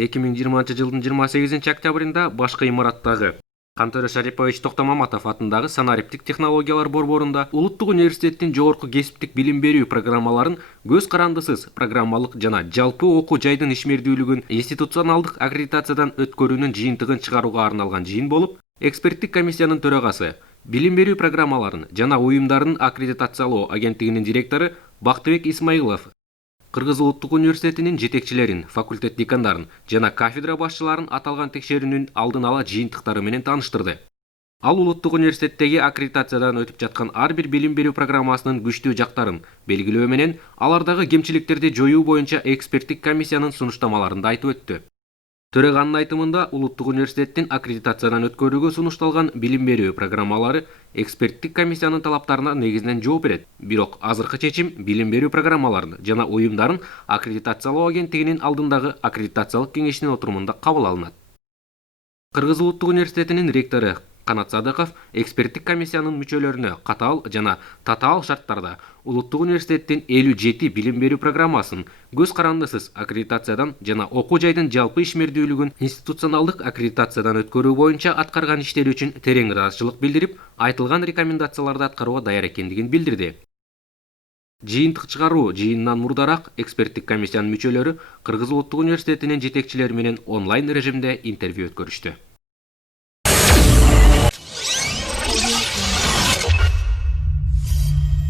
2020 жылдын 28-октябрында башкы имараттагы Кантөрө Шарипович Токтомаматов атындагы санариптик технологиялар борборунда Улуттук университеттин жогорку кесиптик билим берүү программаларын көз карандысыз программалык жана жалпы окуу жайдын ишмердүүлүгүн институционалдык аккредитациядан өткөрүүнүн жыйынтыгын чыгарууга арналган жыйын болуп, эксперттик комиссиянын төрагасы, билим берүү программаларын жана уюмдардын аккредитациялоо агенттигинин директору Бактыбек Исмаилов Кыргыз Улуттук университетинин жетекчилерин, факультет декандарын жана кафедра башчыларын аталган текшерүүнүн алдын ала жыйынтыктары менен тааныштырды. Ал Улуттук университеттеги аккредитациядан өтүп жаткан ар бир билим берүү программасынын күчтүү жактарын белгилөө менен алардагы кемчиликтерди жоюу боюнча эксперттик комиссиянын сунуштамаларын да айтып өттү. Төраганын айтымында Улуттук университеттин аккредитациядан өткөрүүгө сунушталган билим берүү программалары эксперттик комиссиянын талаптарына негизинен жооп берет. Бирок азыркы чечим билим берүү программаларын жана уюмдарын аккредитациялоо агенттигинин алдындагы аккредитациялык кеңешинин отурумунда кабыл алынат. Кыргыз Улуттук университетинин ректору Канат Садыков эксперттик комиссиянын мүчөлөрүнө катаал жана татаал шарттарда Улуттук университеттин 57 билим берүү программасын көз карандысыз аккредитациядан жана окуу жайдын жалпы ишмердүүлүгүн институционалдык аккредитациядан өткөрүү боюнча аткарган иштери үчүн терең ыраазычылык билдирип, айтылган рекомендацияларды аткарууга даяр экендигин билдирди. Жыйынтык чыгаруу жыйынынан мурдараак эксперттик комиссиянын мүчөлөрү Кыргыз Улуттук университетинин жетекчилери менен онлайн режимде интервью өткөрүштү.